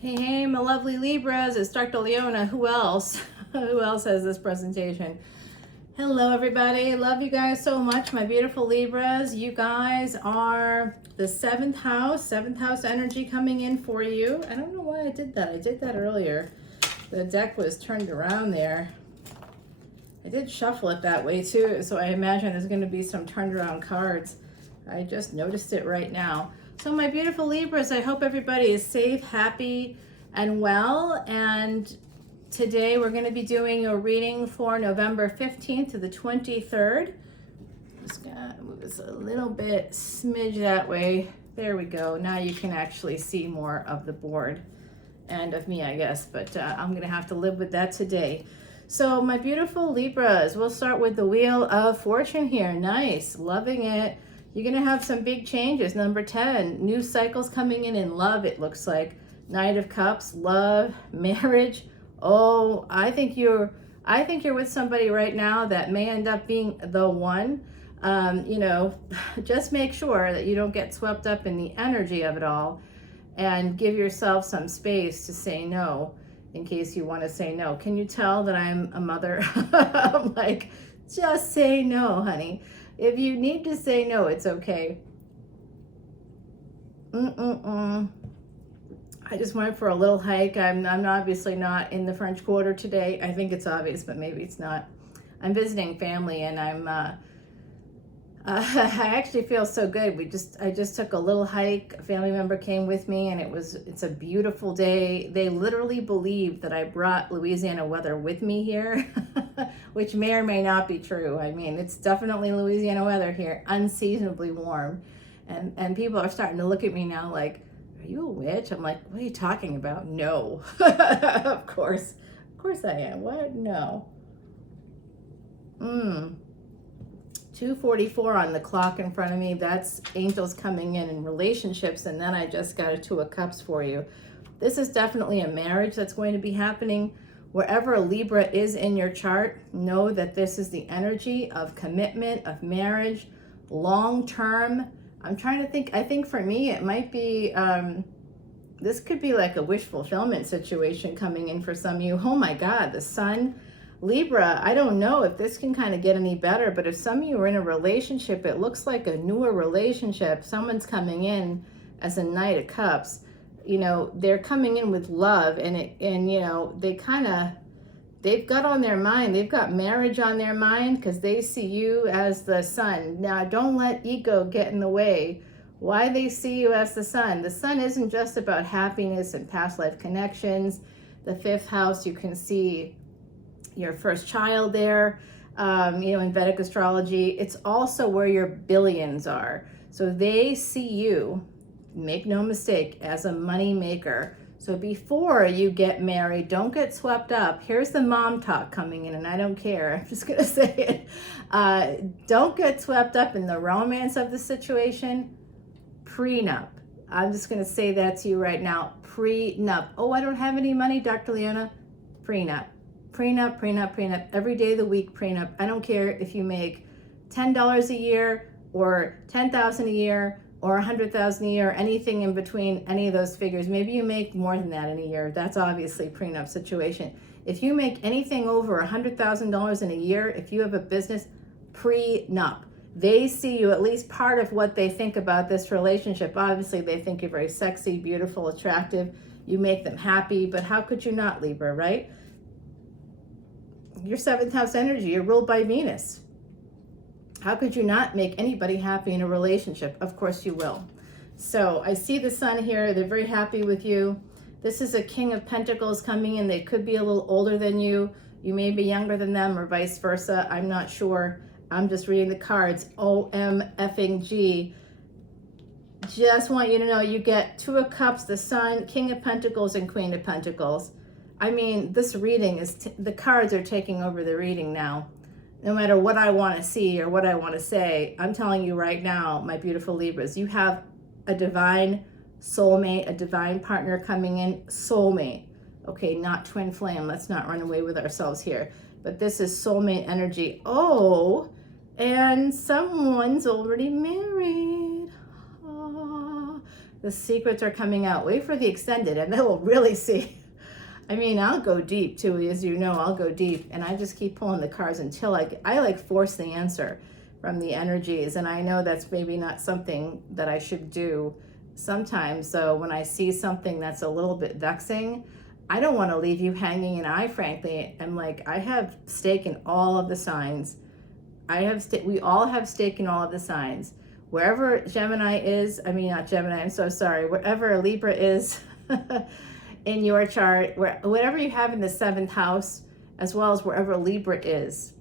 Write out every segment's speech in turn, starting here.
Hey, hey, my lovely Libras, it's Dr. Leona. Who else? Who else has this presentation? Hello, everybody. Love you guys so much, my beautiful Libras. You guys are the seventh house energy coming in for you. I don't know why I did that. I did that earlier. The deck was turned around there. I did shuffle it that way too, so I imagine there's going to be some turned around cards. I just noticed it right now. So my beautiful Libras, I hope everybody is safe, happy, and well. And today we're going to be doing a reading for November 15th to the 23rd. Just going to move this a little bit, smidge that way. There we go. Now you can actually see more of the board and of me, I guess, but I'm going to have to live with that today. So my beautiful Libras, we'll start with the Wheel of Fortune here. Nice, loving it. You're going to have some big changes. Number 10, new cycles coming in love, it looks like. Knight of Cups, love, marriage. Oh, I think you're with somebody right now that may end up being the one. You know, just make sure that you don't get swept up in the energy of it all, and give yourself some space to say no in case you want to say no. Can you tell that I'm a mother? I'm like, just say no, honey. If you need to say no, it's okay. I just went for a little hike. I'm obviously not in the French Quarter today. I think it's obvious, but maybe it's not. I'm visiting family, and I actually feel so good. I just took a little hike. A family member came with me, and it's a beautiful day. They literally believe that I brought Louisiana weather with me here, which may or may not be true. I mean, it's definitely Louisiana weather here, unseasonably warm. And people are starting to look at me now like, are you a witch? I'm like, what are you talking about? No. Of course I am. What? No. 2:44 on the clock in front of me. That's angels coming in relationships. And then I just got a Two of Cups for you. This is definitely a marriage that's going to be happening. Wherever a Libra is in your chart, know that this is the energy of commitment, of marriage, long term. I'm trying to think. I think for me, it might be, this could be like a wish fulfillment situation coming in for some of you. Oh my God, the sun. Libra, I don't know if this can kind of get any better, but if some of you are in a relationship, it looks like a newer relationship. Someone's coming in as a Knight of Cups. You know, they're coming in with love, and you know, they've got on their mind, they've got marriage on their mind because they see you as the sun. Now, don't let ego get in the way. Why they see you as the sun. The sun isn't just about happiness and past life connections. The fifth house, you can see your first child there, you know, in Vedic Astrology. It's also where your billions are. So they see you, make no mistake, as a money maker. So before you get married, don't get swept up. Here's the mom talk coming in, and I don't care. I'm just going to say it. Don't get swept up in the romance of the situation. Prenup. I'm just going to say that to you right now. Prenup. Oh, I don't have any money, Dr. Leona. Prenup. Prenup, prenup, prenup. Every day of the week, prenup. I don't care if you make $10 a year or $10,000 a year or $100,000 a year, anything in between any of those figures. Maybe you make more than that in a year. That's obviously prenup situation. If you make anything over $100,000 in a year, if you have a business, prenup. They see you, at least part of what they think about this relationship. Obviously, they think you're very sexy, beautiful, attractive. You make them happy, but how could you not, Libra, right? Your seventh house energy, you're ruled by Venus. How could you not make anybody happy in a relationship? Of course you will. So I see the sun here. They're very happy with you. This is a King of Pentacles coming in. They could be a little older than you. You may be younger than them or vice versa. I'm not sure. I'm just reading the cards. OMFG. Just want you to know you get Two of Cups, the Sun, King of Pentacles, and Queen of Pentacles. I mean, this reading is, the cards are taking over the reading now. No matter what I want to see or what I want to say, I'm telling you right now, my beautiful Libras, you have a divine soulmate, a divine partner coming in, soulmate. Okay, not twin flame. Let's not run away with ourselves here. But this is soulmate energy. Oh, and someone's already married. The secrets are coming out. Wait for the extended and they will really see. I mean, I'll go deep too, as you know, I'll go deep, and I just keep pulling the cards until I like force the answer from the energies. And I know that's maybe not something that I should do sometimes. So when I see something that's a little bit vexing, I don't want to leave you hanging. And I frankly am like, I have stake in all of the signs. We all have stake in all of the signs. Wherever Gemini is, I mean, not Gemini, I'm so sorry, wherever Libra is in your chart, whatever you have in the 7th house, as well as wherever Libra is,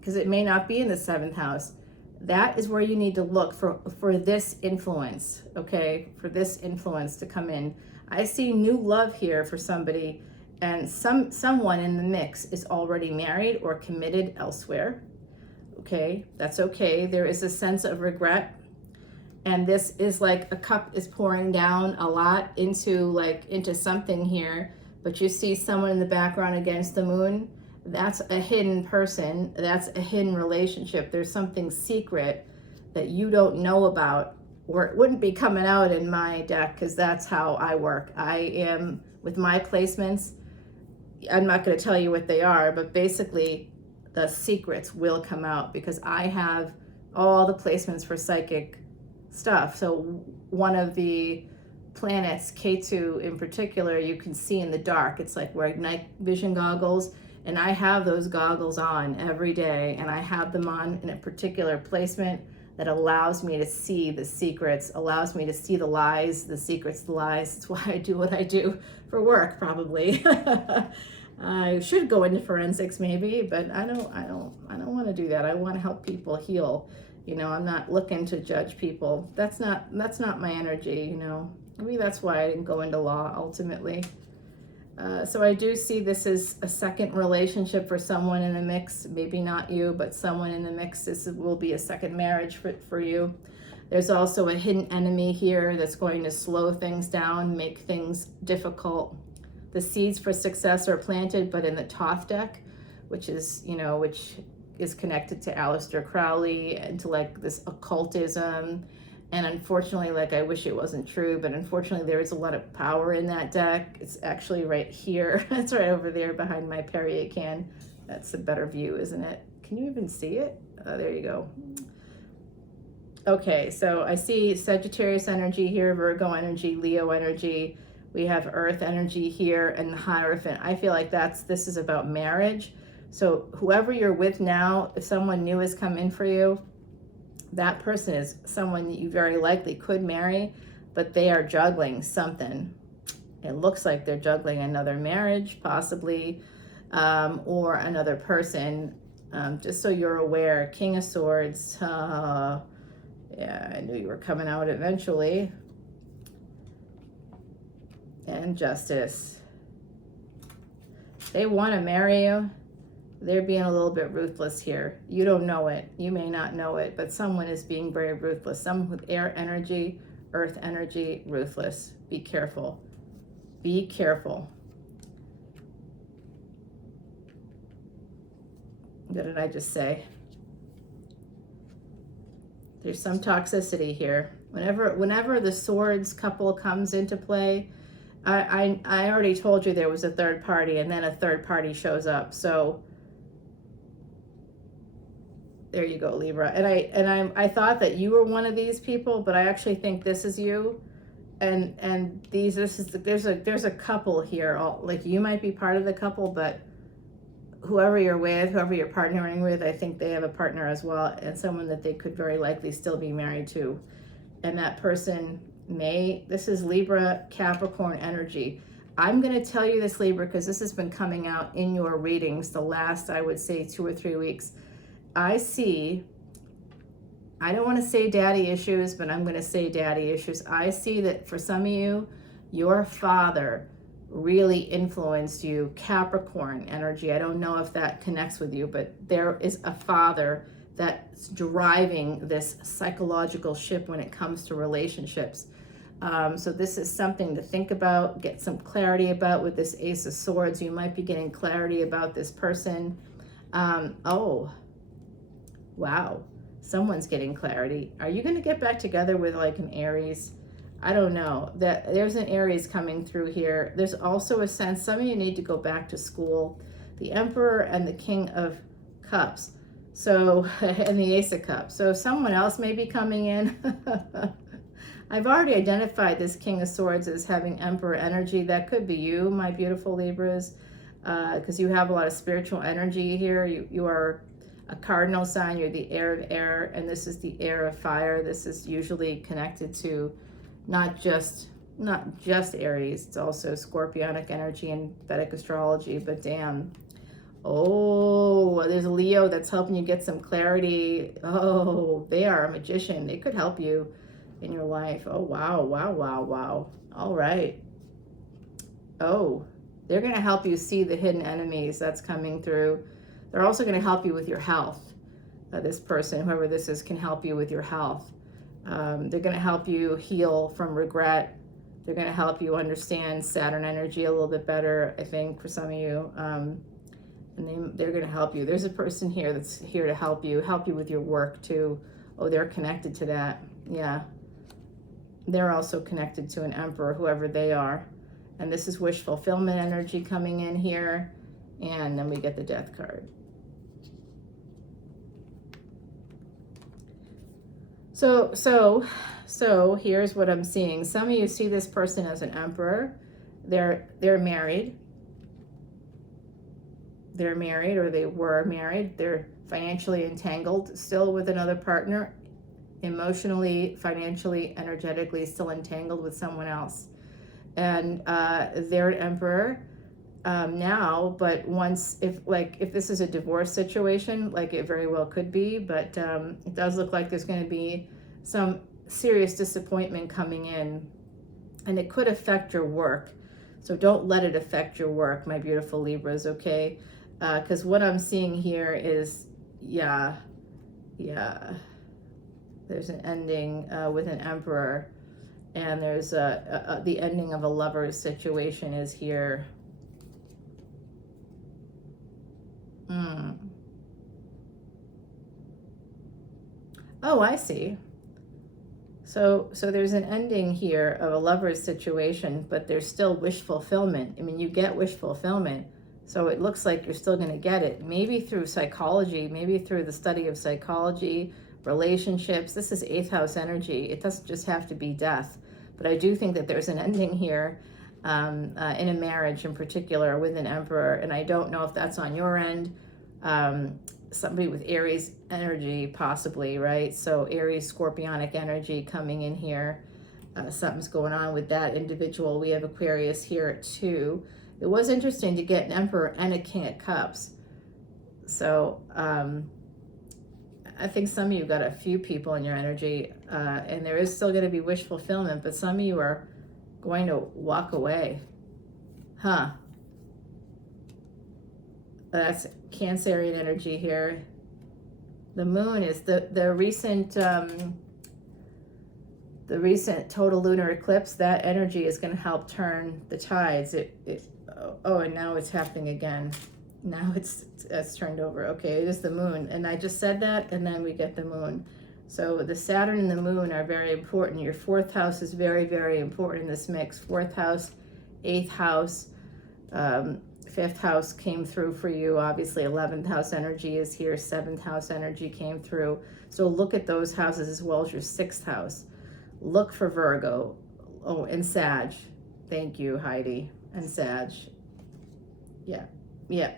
because it may not be in the 7th house, that is where you need to look for this influence, okay? For this influence to come in. I see new love here for somebody, and someone in the mix is already married or committed elsewhere. Okay, that's okay. There is a sense of regret, and this is like a cup is pouring down a lot into something here, but you see someone in the background against the moon. That's a hidden person. That's a hidden relationship. There's something secret that you don't know about, or it wouldn't be coming out in my deck, because that's how I work. I am, with my placements, I'm not going to tell you what they are, but basically the secrets will come out because I have all the placements for psychic stuff. So one of the planets, K2 in particular, you can see in the dark. It's like wearing night vision goggles, and I have those goggles on every day, and I have them on in a particular placement that allows me to see the secrets, allows me to see the lies, the secrets, the lies. That's why I do what I do for work, probably. I should go into forensics maybe, but I don't want to do that. I want to help people heal. You know, I'm not looking to judge people. That's not my energy, you know. Maybe that's why I didn't go into law ultimately. So I do see this as a second relationship for someone in the mix. Maybe not you, but someone in the mix. This will be a second marriage for you. There's also a hidden enemy here that's going to slow things down, make things difficult. The seeds for success are planted, but in the Thoth deck, which is connected to Aleister Crowley and to like this occultism. And unfortunately, like, I wish it wasn't true, but unfortunately there is a lot of power in that deck. It's actually right here. It's right over there behind my Perrier can. That's a better view, isn't it? Can you even see it? Oh, there you go. Okay, so I see Sagittarius energy here, Virgo energy, Leo energy. We have Earth energy here and the Hierophant. I feel like this is about marriage. So whoever you're with now, if someone new has come in for you, that person is someone that you very likely could marry, but they are juggling something. It looks like they're juggling another marriage, possibly, or another person. Just so you're aware, King of Swords. Yeah, I knew you were coming out eventually. And Justice. They want to marry you. They're being a little bit ruthless here. You don't know it. You may not know it, but someone is being very ruthless. Someone with air energy, earth energy, ruthless. Be careful. Be careful. What did I just say? There's some toxicity here. Whenever the swords couple comes into play, I already told you there was a third party, and then a third party shows up. So there you go, Libra. And I thought that you were one of these people, but I actually think this is you. And there's a couple here. Like, you might be part of the couple, but whoever you're with, whoever you're partnering with, I think they have a partner as well, and someone that they could very likely still be married to. And that person this is Libra, Capricorn energy. I'm going to tell you this, Libra, because this has been coming out in your readings the last, I would say, 2 or 3 weeks. I don't want to say daddy issues, but I'm going to say daddy issues. I see that for some of you, your father really influenced you. Capricorn energy. I don't know if that connects with you, but there is a father that's driving this psychological ship when it comes to relationships. So this is something to think about, get some clarity about with this Ace of Swords. You might be getting clarity about this person. Oh, wow. Someone's getting clarity. Are you going to get back together with like an Aries? I don't know, that there's an Aries coming through here. There's also a sense some of you need to go back to school. The Emperor and the King of Cups. So, and the Ace of Cups. So someone else may be coming in. I've already identified this King of Swords as having Emperor energy. That could be you, my beautiful Libras, because you have a lot of spiritual energy here. You are a cardinal sign. You're the heir of air, and this is the heir of fire. This is usually connected to not just Aries. It's also Scorpionic energy in Vedic astrology. But damn. Oh, there's a Leo that's helping you get some clarity. Oh, they are a magician. They could help you in your life. Oh, wow, wow, wow, wow. All right. Oh, they're going to help you see the hidden enemies that's coming through. They're also going to help you with your health. This person, whoever this is, can help you with your health. They're going to help you heal from regret. They're going to help you understand Saturn energy a little bit better, I think, for some of you. And they're going to help you. There's a person here that's here to help you with your work too. Oh, they're connected to that. Yeah. They're also connected to an emperor, whoever they are. And this is wish fulfillment energy coming in here. And then we get the death card. So here's what I'm seeing. Some of you see this person as an emperor. They're married. They're married, or they were married. They're financially entangled still with another partner, emotionally, financially, energetically still entangled with someone else. And they're an emperor now, but once, if this is a divorce situation, like it very well could be, but it does look like there's going to be some serious disappointment coming in, and it could affect your work. So don't let it affect your work, my beautiful Libras, okay? Because what I'm seeing here is, yeah, there's an ending with an emperor, and there's the ending of a lover's situation is here. Oh, I see. So there's an ending here of a lover's situation, but there's still wish fulfillment. I mean, you get wish fulfillment. So it looks like you're still going to get it, maybe through psychology, maybe through the study of psychology, relationships. This is 8th house energy. It doesn't just have to be death. But I do think that there's an ending here in a marriage in particular with an emperor. And I don't know if that's on your end. Somebody with Aries energy, possibly, right? So Aries, Scorpionic energy coming in here. Something's going on with that individual. We have Aquarius here too. It was interesting to get an Emperor and a King of Cups. So I think some of you got a few people in your energy, and there is still going to be wish fulfillment, but some of you are going to walk away. Huh. That's Cancerian energy here. The moon is the recent total lunar eclipse. That energy is going to help turn the tides. Oh, and now it's happening again. Now it's turned over. Okay, it is the moon, and I just said that, and then we get the moon. So the Saturn and the moon are very important. Your 4th house is very, very important in this mix. 4th house, 8th house, 5th house came through for you. Obviously, 11th house energy is here. 7th house energy came through. So look at those houses as well as your 6th house. Look for Virgo. Oh, and Sag. Thank you, Heidi. And Sag. Yeah.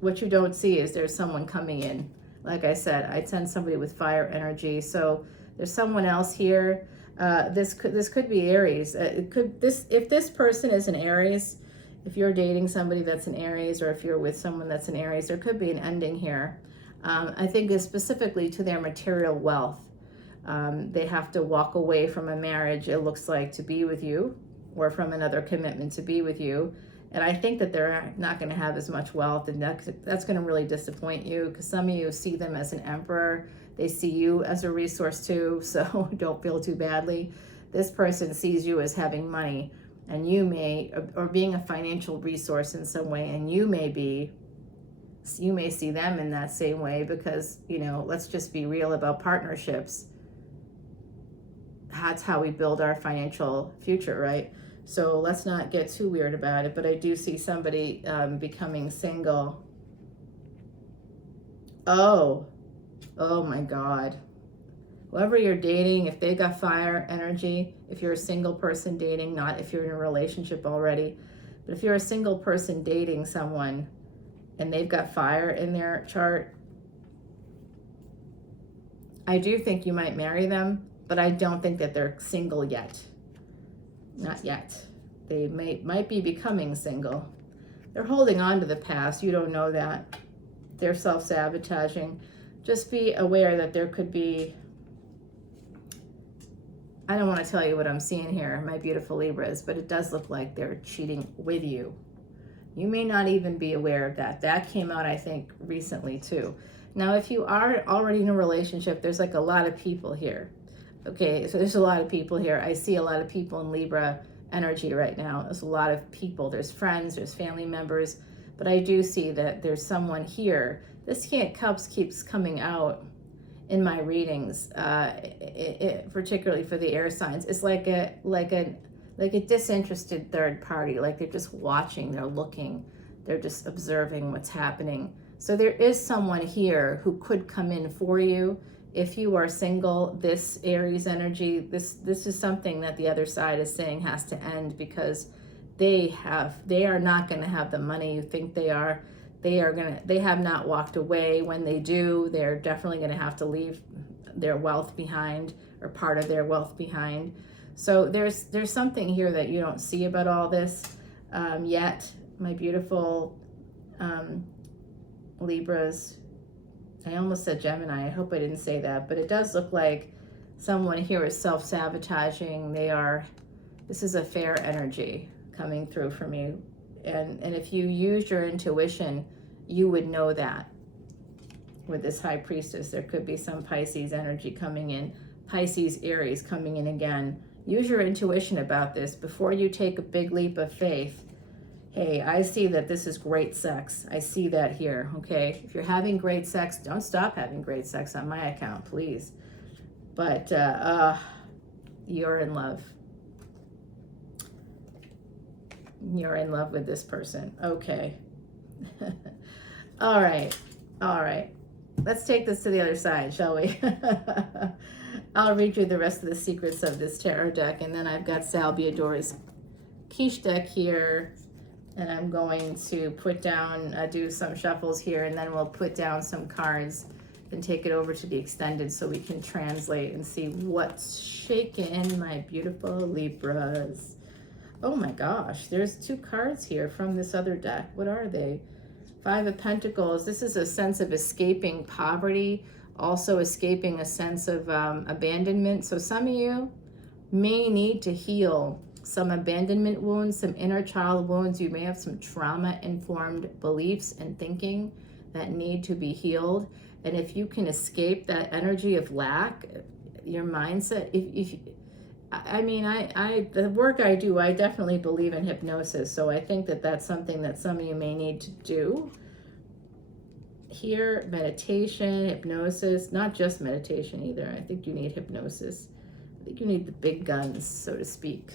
What you don't see is there's someone coming in. Like I said, I send somebody with fire energy. So there's someone else here. This could be Aries. If this person is an Aries, if you're dating somebody that's an Aries, or if you're with someone that's an Aries, there could be an ending here. I think it's specifically to their material wealth. They have to walk away from a marriage, it looks like, to be with you, or from another commitment to be with you. And I think that they're not going to have as much wealth, and that's going to really disappoint you, because some of you see them as an emperor. They see you as a resource too, so don't feel too badly. This person sees you as having money, and you may, or being a financial resource in some way, and you may see them in that same way, because, let's just be real about partnerships. that's how we build our financial future, right? So let's not get too weird about it. But I do see somebody becoming single. Oh my God. Whoever you're dating, if they got fire energy, if you're a single person dating, not if you're in a relationship already, but if you're a single person dating someone and they've got fire in their chart, I do think you might marry them, but I don't think that they're single yet. Not yet. They might be becoming single. They're holding on to the past. You don't know that. They're self-sabotaging. Just be aware that there could be, I don't want to tell you what I'm seeing here, my beautiful Libras, but it does look like they're cheating with you. You may not even be aware of that. That came out, I think, recently too. Now, if you are already in a relationship, there's like a lot of people here. Okay, so there's a lot of people here. I see a lot of people in Libra energy right now. There's a lot of people. There's friends, there's family members, but I do see that there's someone here. This King of Cups keeps coming out in my readings, particularly for the air signs. It's like a disinterested third party, like they're just watching, they're looking, they're just observing what's happening. So there is someone here who could come in for you. If you are single, this Aries energy, this is something that the other side is saying has to end, because they are not going to have the money you think they are. They have not walked away. When they do, they're definitely going to have to leave their wealth behind, or part of their wealth behind. So there's something here that you don't see about all this yet, my beautiful Libras. I almost said Gemini. I hope I didn't say that, but it does look like someone here is self-sabotaging. This is a fair energy coming through from you. And if you use your intuition, you would know that. With this High Priestess, there could be some Pisces energy coming in, Pisces, Aries coming in again. Use your intuition about this before you take a big leap of faith. Hey, I see that this is great sex. I see that here, okay? If you're having great sex, don't stop having great sex on my account, please. But you're in love. You're in love with this person. Okay. All right. Let's take this to the other side, shall we? I'll read you the rest of the secrets of this tarot deck, and then I've got Salviador's quiche deck here, and I'm going to put down, do some shuffles here, and then we'll put down some cards and take it over to the extended so we can translate and see what's shaking, my beautiful Libras. Oh my gosh, there's 2 cards here from this other deck. What are they? 5 of Pentacles. This is a sense of escaping poverty, also escaping a sense of abandonment. So some of you may need to heal some abandonment wounds, some inner child wounds. You may have some trauma-informed beliefs and thinking that need to be healed. And if you can escape that energy of lack, your mindset, the work I do, I definitely believe in hypnosis. So I think that that's something that some of you may need to do. Here, meditation, hypnosis, not just meditation either. I think you need hypnosis. I think you need the big guns, so to speak.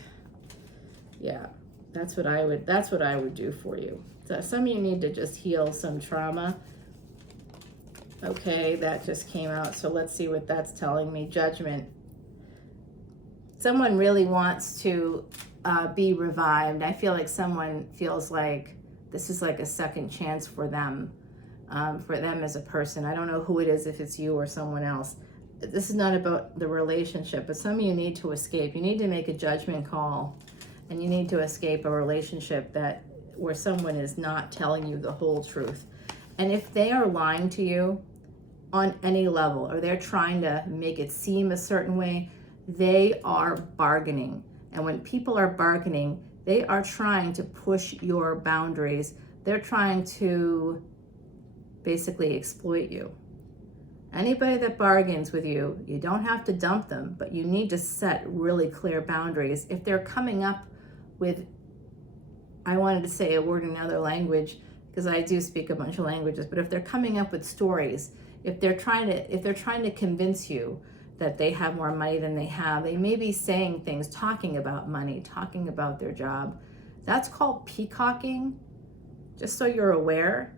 Yeah, that's what I would do for you. So some of you need to just heal some trauma. Okay, that just came out. So let's see what that's telling me. Judgment. Someone really wants to be revived. I feel like someone feels like this is like a second chance for them as a person. I don't know who it is, if it's you or someone else. This is not about the relationship, but some of you need to escape. You need to make a judgment call, and you need to escape a relationship where someone is not telling you the whole truth. And if they are lying to you on any level, or they're trying to make it seem a certain way, they are bargaining. And when people are bargaining, they are trying to push your boundaries. They're trying to basically exploit you. Anybody that bargains with you, you don't have to dump them, but you need to set really clear boundaries. If they're coming up with, I wanted to say a word in another language because I do speak a bunch of languages, but if they're coming up with stories, if they're trying to convince you that they have more money than they have. They may be saying things, talking about money, talking about their job. That's called peacocking. Just so you're aware,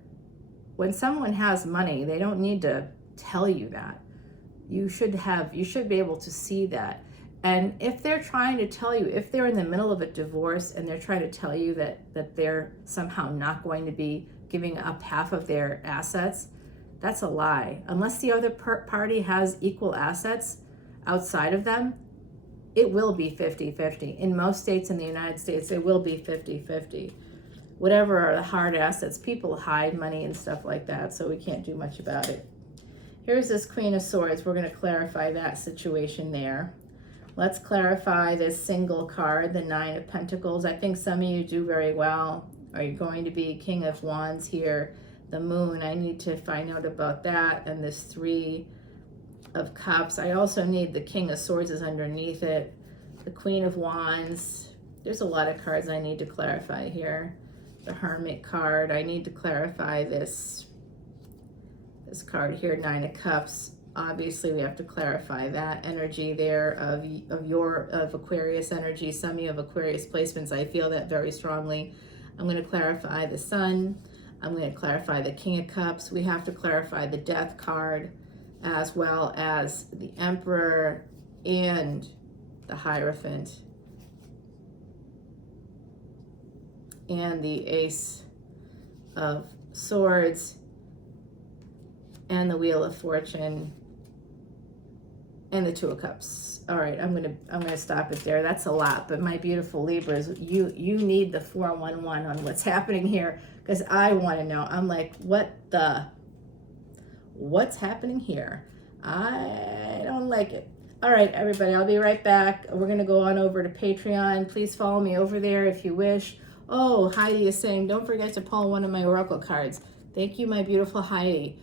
when someone has money, they don't need to tell you that. You should be able to see that. And if they're trying to tell you, if they're in the middle of a divorce and they're trying to tell you that they're somehow not going to be giving up half of their assets, that's a lie. Unless the other party has equal assets outside of them, it will be 50-50. In most states in the United States, it will be 50-50. Whatever are the hard assets, people hide money and stuff like that, so we can't do much about it. Here's this Queen of Swords. We're going to clarify that situation there. Let's clarify this single card, the Nine of Pentacles. I think some of you do very well. Are you going to be King of Wands here? The Moon, I need to find out about that. And this Three of Cups. I also need the King of Swords is underneath it. The Queen of Wands. There's a lot of cards I need to clarify here. The Hermit card. I need to clarify this card here, Nine of Cups. Obviously, we have to clarify that energy there of Aquarius energy. Some of you have Aquarius placements. I feel that very strongly. I'm going to clarify the Sun. I'm going to clarify the King of Cups. We have to clarify the Death card, as well as the Emperor and the Hierophant and the Ace of Swords and the Wheel of Fortune and the Two of Cups. All right, I'm gonna stop it there. That's a lot, but my beautiful Libras, you need the 411 on what's happening here, because I want to know. I'm like, what's happening here? I don't like it. All right, everybody, I'll be right back. We're gonna go on over to Patreon. Please follow me over there if you wish. Oh, Heidi is saying, don't forget to pull one of my Oracle cards. Thank you, my beautiful Heidi.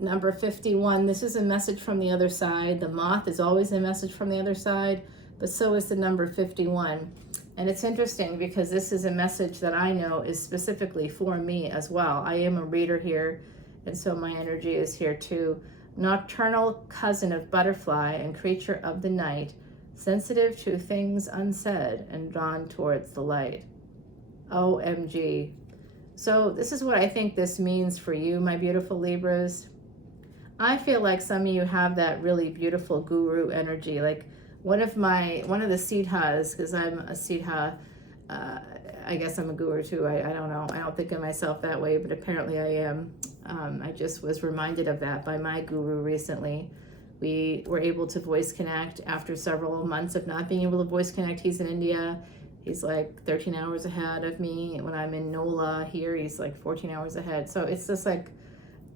Number 51, this is a message from the other side. The moth is always a message from the other side, but so is the number 51. And it's interesting because this is a message that I know is specifically for me as well. I am a reader here, and so my energy is here too. Nocturnal cousin of butterfly and creature of the night, sensitive to things unsaid and drawn towards the light. OMG. So this is what I think this means for you, my beautiful Libras. I feel like some of you have that really beautiful guru energy. Like one of the Siddhas, because I'm a Siddha, I guess I'm a guru too. I don't know. I don't think of myself that way, but apparently I am. I just was reminded of that by my guru recently. We were able to voice connect after several months of not being able to voice connect. He's in India. He's like 13 hours ahead of me. When I'm in NOLA here, he's like 14 hours ahead. So it's just like,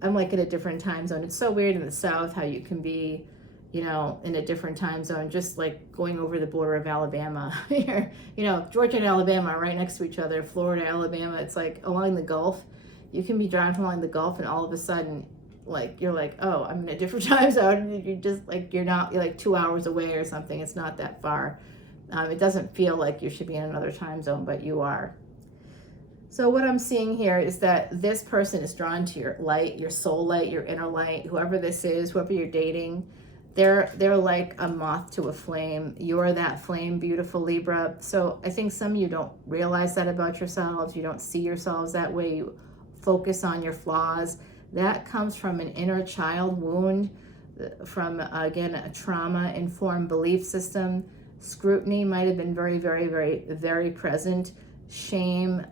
I'm like in a different time zone. It's so weird in the South how you can be, in a different time zone, just like going over the border of Alabama. Georgia and Alabama are right next to each other. Florida, Alabama, it's like along the Gulf. You can be driving along the Gulf and all of a sudden, like, you're like, oh, I'm in a different time zone. You're just like, you're like 2 hours away or something. It's not that far. It doesn't feel like you should be in another time zone, but you are. So what I'm seeing here is that this person is drawn to your light, your soul light, your inner light, whoever this is, whoever you're dating. They're like a moth to a flame. You're that flame, beautiful Libra. So I think some of you don't realize that about yourselves. You don't see yourselves that way. You focus on your flaws. That comes from an inner child wound, from, again, a trauma-informed belief system. Scrutiny might have been very, very, very, very present. Shame,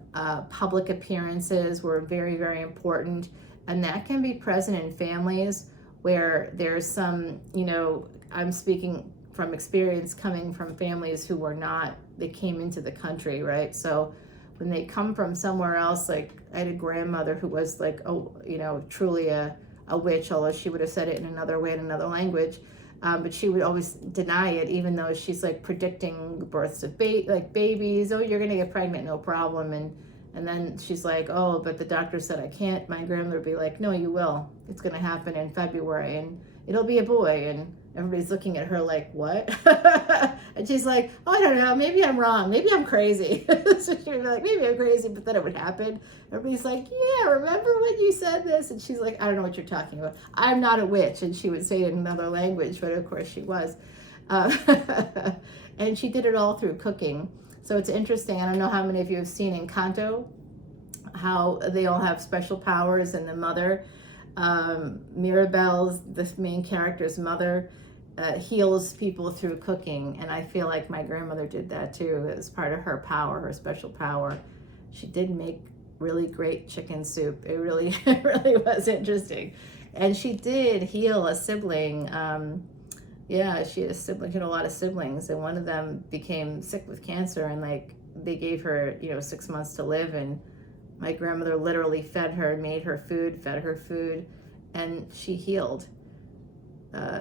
public appearances were very, very important. And that can be present in families where there's some, I'm speaking from experience coming from families who were not, they came into the country, right? So when they come from somewhere else, like I had a grandmother who was like, truly a witch, although she would have said it in another way, in another language. But she would always deny it, even though she's like predicting births of babies. Oh, you're gonna get pregnant, no problem. And then she's like, oh, but the doctor said I can't. My grandmother would be like, no, you will. It's gonna happen in February. And it'll be a boy. And everybody's looking at her like, what? And she's like, oh, I don't know, maybe I'm wrong, maybe I'm crazy. So she would be like, maybe I'm crazy, but then it would happen. Everybody's like, yeah, remember when you said this? And she's like, I don't know what you're talking about, I'm not a witch. And she would say it in another language, but of course she was. And she did it all through cooking. So it's interesting. I don't know how many of you have seen Encanto, how they all have special powers, and the mother, Mirabelle's, the main character's mother, heals people through cooking. And I feel like my grandmother did that too. It was part of her power, her special power. She did make really great chicken soup. It really, it really was interesting. And she did heal a sibling. Yeah, she had a sibling, she had a lot of siblings, and one of them became sick with cancer, and like they gave her, 6 months to live, and my grandmother literally fed her, made her food, fed her food, and she healed.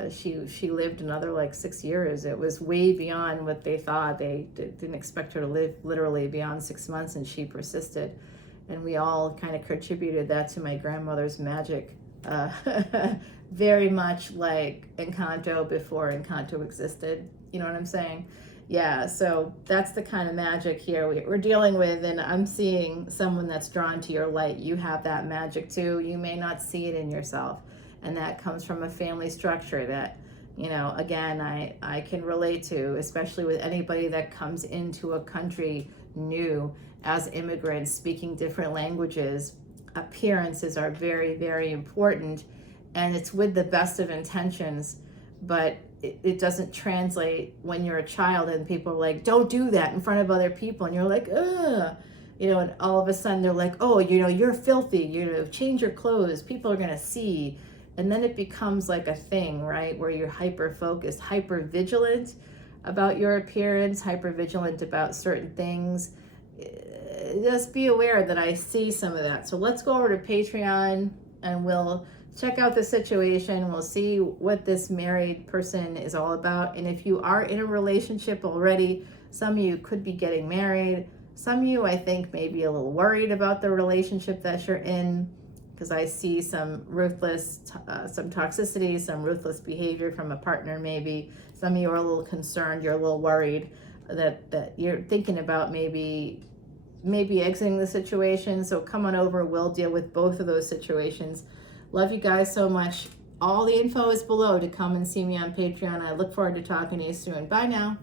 She lived another like 6 years. It was way beyond what they thought. They didn't expect her to live literally beyond 6 months, and she persisted. And we all kind of contributed that to my grandmother's magic. Very much like Encanto before Encanto existed. You know what I'm saying? Yeah, so that's the kind of magic here we're dealing with, and I'm seeing someone that's drawn to your light. You have that magic too. You may not see it in yourself, and that comes from a family structure that, again, I can relate to, especially with anybody that comes into a country new as immigrants, speaking different languages. Appearances are very, very important, and it's with the best of intentions, but it doesn't translate when you're a child and people are like, don't do that in front of other people, and you're like, ugh, and all of a sudden they're like, oh, you're filthy, change your clothes, people are gonna see. And then it becomes like a thing, right, where you're hyper focused, hyper vigilant about your appearance, hyper vigilant about certain things. Just be aware that I see some of that. So let's go over to Patreon and we'll check out the situation. We'll see what this married person is all about. And if you are in a relationship already, some of you could be getting married. Some of you, I think, may be a little worried about the relationship that you're in, because I see some ruthless, some toxicity, some ruthless behavior from a partner maybe. Some of you are a little concerned, you're a little worried that you're thinking about maybe exiting the situation. So come on over, we'll deal with both of those situations. Love you guys so much. All the info is below to come and see me on Patreon. I look forward to talking to you soon. Bye now.